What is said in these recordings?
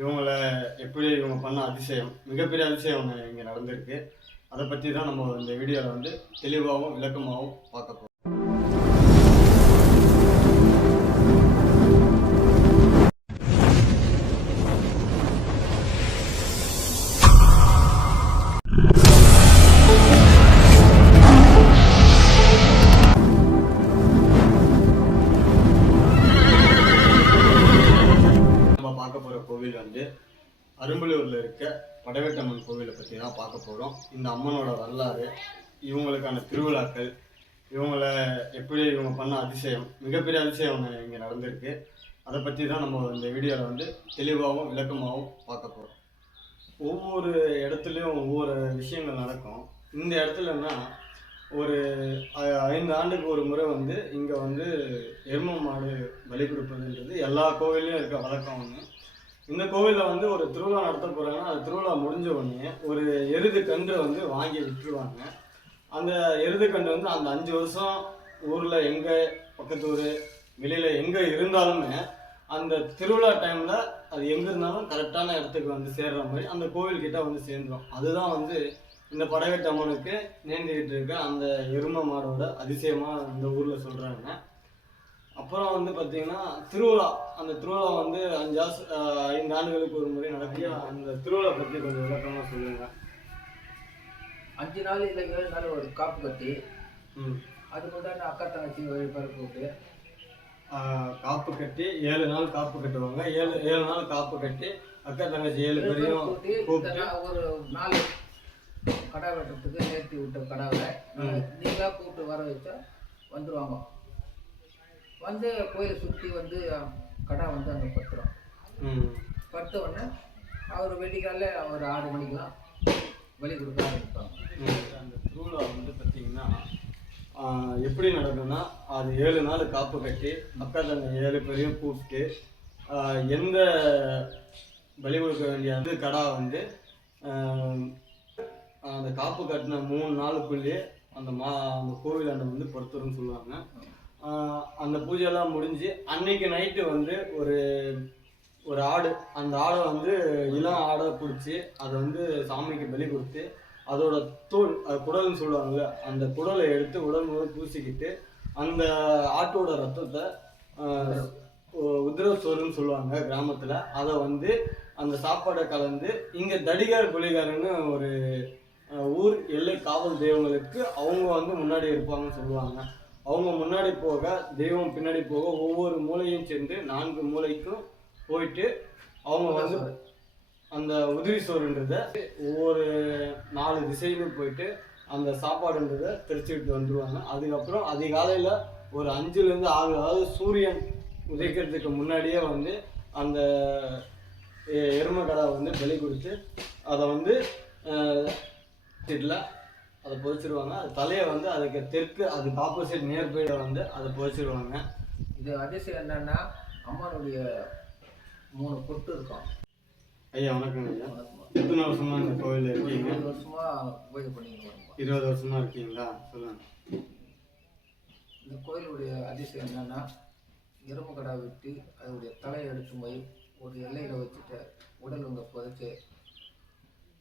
இவங்களை எப்படி இவங்க பண்ண அதிசயம் மிகப்பெரிய அதிசயம் ஒன்று இங்கே நடந்திருக்கு. அதை பற்றி தான் நம்ம இந்த வீடியோவில் வந்து தெளிவாகவும் விளக்கமாகவும் பார்க்க போகிறோம் போகிறோம் இந்த அம்மனோட வரலாறு இவங்களுக்கான திருவிழாக்கள் இவங்கள எப்படி இவங்க பண்ண அதிசயம் மிகப்பெரிய அதிசயம் ஒன்று இங்கே நடந்திருக்கு. அதை பற்றி தான் நம்ம இந்த வீடியோவில் வந்து தெளிவாகவும் விளக்கமாகவும் பார்க்க போகிறோம் ஒவ்வொரு இடத்துலையும் ஒவ்வொரு விஷயங்கள் நடக்கும். இந்த இடத்துலன்னா ஒரு ஐந்து ஆண்டுக்கு ஒரு முறை வந்து இங்கே வந்து எரும மாடு பலி கொடுப்பதுன்றது எல்லா கோவில்லையும் இருக்க வழக்கம் ஒன்று இந்த கோவிலில் வந்து ஒரு திருவிழா நடத்த போகிறாங்கன்னா அது திருவிழா முடிஞ்ச உடனே ஒரு எருது கன்று வந்து வாங்கி விட்டுருவாங்க. அந்த எருது கன்று வந்து அந்த அஞ்சு வருஷம் ஊரில் எங்கே பக்கத்து ஊர் வெளியில் எங்கே இருந்தாலுமே அந்த திருவிழா டைமில் அது எங்கே இருந்தாலும் கரெக்டான இடத்துக்கு வந்து சேர்ற மாதிரி அந்த கோவில்கிட்ட வந்து சேர்ந்துடும் அதுதான் வந்து இந்த படகட்டம்மனுக்கு அம்மனுக்கு நேர்ந்துக்கிட்டு இருக்க அந்த எரும மாடோட அதிசயமாக இந்த ஊரில் சொல்கிறாங்க அப்புறம் வந்து பார்த்தீங்கன்னா திருவிழா. அந்த திருவிழா வந்து அஞ்சு ஐந்து ஆண்டுகளுக்கு ஒரு முறை நடக்கிய அந்த திருவிழா பற்றி கொஞ்சம் விளக்கமாக சொல்லுங்கள் அஞ்சு நாள் இல்லை ஏழு நாள் ஒரு காப்பு கட்டி அதுக்கு உண்டான அக்கா தங்கச்சி வழிபாடு போட்டு. காப்பு கட்டி ஏழு நாள் காப்பு கட்டுவாங்க. ஏழு ஏழு நாள் காப்பு கட்டி அக்கா தங்கச்சி ஏழு பேரையும் கூப்பிட்டு ஒரு நாலு கடை வெட்டுறதுக்கு நேர்த்தி விட்ட கடாவை. ம். நீங்களா கூப்பிட்டு வர வச்சா வந்துருவாங்க. வந்து கோயிலை சுற்றி வந்து கடை வந்து அங்கே பத்துரும் ம். பத்த உடனே அவர் வெள்ளிக்கால ஒரு ஆறு மணிக்கெலாம் வழி கொடுக்க ஆரம்பிப்பாங்க. அந்த திருவிழா வந்து பார்த்தீங்கன்னா எப்படி நடக்கும்னா அது ஏழு நாள் காப்பு கட்டி அக்கா தங்க ஏழு பேரையும் கூப்பிட்டு எந்த பலி கொடுக்க வேண்டிய அந்த கடா வந்து அந்த காப்பு கட்டின மூணு நாளுக்குள்ளேயே அந்த மா அந்த கோவிலாண்ட வந்து படுத்துருன்னு சொல்லுவாங்க. அந்த பூஜையெல்லாம் முடிஞ்சு அன்னைக்கு நைட்டு வந்து ஒரு ஒரு ஆடு அந்த ஆடை வந்து இளம் ஆடை பிடிச்சி அதை வந்து சாமிக்கு பலி கொடுத்து அதோட தோல் அது குடல்னு சொல்லுவாங்கல்ல அந்த குடலை எடுத்து உடல் முழுவதும் பூசிக்கிட்டு அந்த ஆட்டோட ரத்தத்தை ஆஹ், சோறுன்னு உதிரசோறுன்னு சொல்லுவாங்க கிராமத்தில். அதை வந்து அந்த சாப்பாடை கலந்து இங்கே தடிகார் புலிகாரன்னு ஒரு ஊர் எல்லை காவல் தெய்வங்களுக்கு அவங்க வந்து முன்னாடி இருப்பாங்கன்னு சொல்லுவாங்க. அவங்க முன்னாடி போக தெய்வம் பின்னாடி போக ஒவ்வொரு மூலையும் சேர்ந்து நான்கு மூலைக்கும் போயிட்டு அவங்க வந்து அந்த உதிரி சோறுன்றத ஒவ்வொரு நாலு திசையிலும் போயிட்டு அந்த சாப்பாடுன்றதை தெரிச்சுக்கிட்டு வந்துருவாங்க. அதுக்கப்புறம் அதிகாலையில் ஒரு அஞ்சுலேருந்து ஆறு அதாவது சூரியன் உதைக்கிறதுக்கு முன்னாடியே வந்து அந்த எ- எருமைக்கடா வந்து பலி கொடுத்து அதை வந்து அதை பொதிச்சிருவாங்க அது தலையை வந்து அதுக்கு தெற்கு அதுக்கு ஆப்போசிட் நியர்பைல வந்து அதை பொதிச்சிருவாங்க இது அதிசயம் என்னன்னா அம்மனுடைய மூணு பொட்டு இருக்கும். ஐயா வணக்கங்க ஐயா. எத்தனை வருஷமா இந்த கோவிலில் இருக்கீங்க? இருபது வருஷமா பண்ணிட்டு வரோம் இருபது வருஷமா இருக்கீங்களா? சொல்லுங்க. இந்த கோயிலுடைய அதிசயம் என்னன்னா எறும்பு கடா வெட்டி அதோடைய தலையை எடுத்து போய் ஒரு எல்லையில் வச்சுட்டு உடல் அங்கே புதைச்சு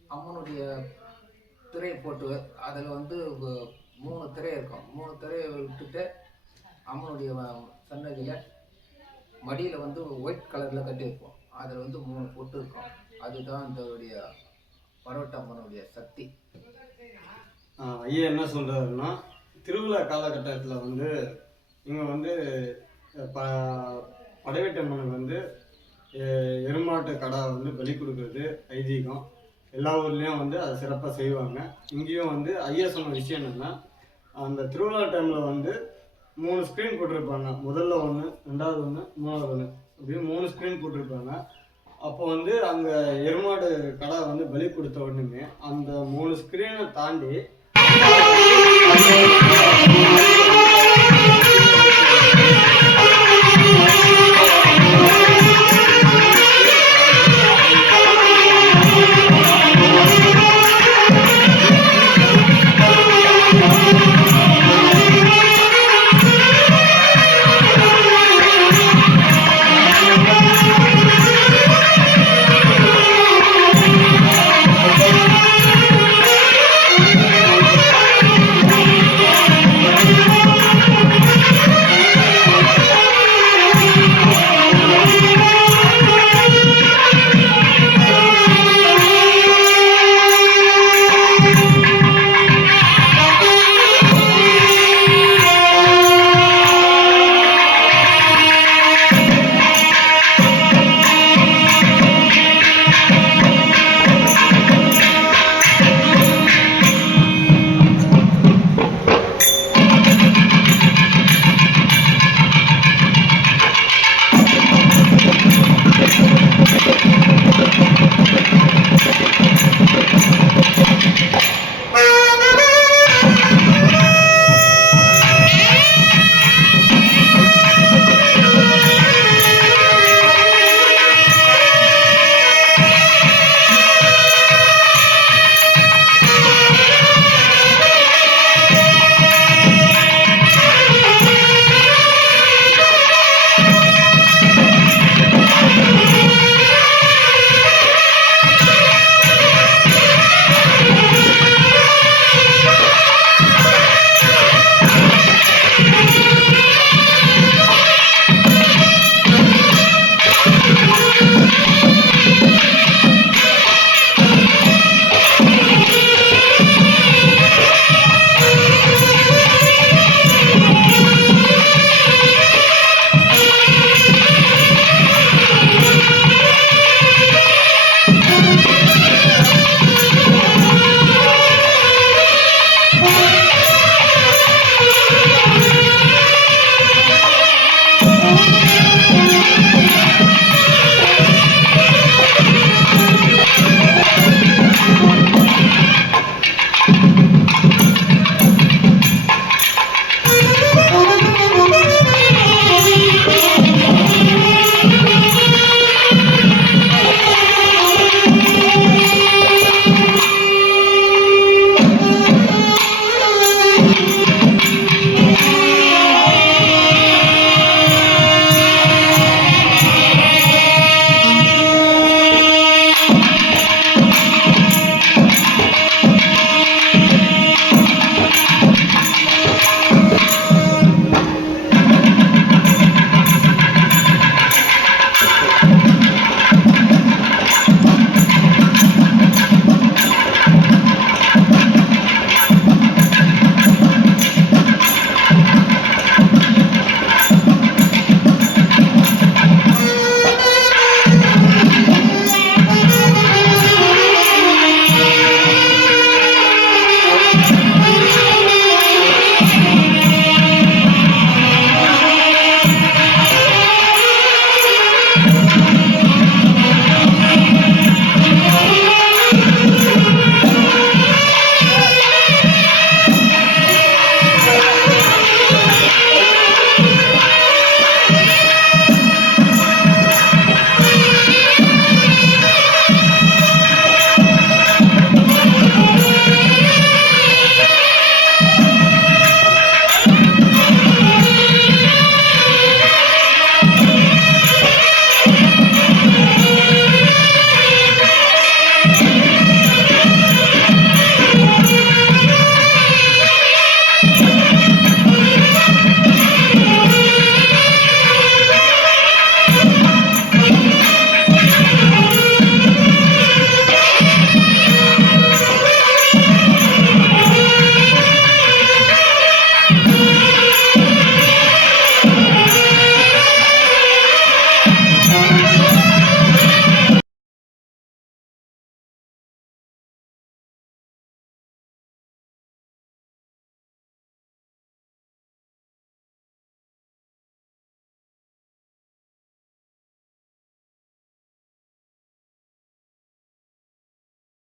அம்மனுடைய திரையை போட்டு அதில் வந்து மூணு திரை இருக்கும். மூணு திரையை விட்டுட்டு அம்மனுடைய சன்னதியில் மடியில் வந்து ஒயிட் கலரில் கட்டியிருப்போம் அதில் வந்து மூணு பொட்டு இருக்கும். அதுதான் இதோடைய பரோட்டம்மனுடைய சக்தி. ஐயா என்ன சொல்கிறாருன்னா திருவிழா காலகட்டத்தில் வந்து இங்கே வந்து ப படைவெட்டம்மனுக்கு வந்து எருமாட்டு கடா வந்து பலி கொடுக்கறது ஐதீகம். எல்லா ஊர்லேயும் வந்து அதை சிறப்பாக செய்வாங்க. இங்கேயும் வந்து ஐயா சொன்ன விஷயம் என்னென்னா அந்த திருவிழா டைமில் வந்து மூணு ஸ்க்ரீன் போட்டிருப்பாங்க. முதல்ல ஒன்று ரெண்டாவது ஒன்று மூணாவது ஒன்று அப்படியே மூணு ஸ்க்ரீன் போட்டிருப்பாங்க. அப்போ வந்து அங்கே எருமாடு கடை வந்து பலி கொடுத்த உடனே அந்த மூணு ஸ்க்ரீனை தாண்டி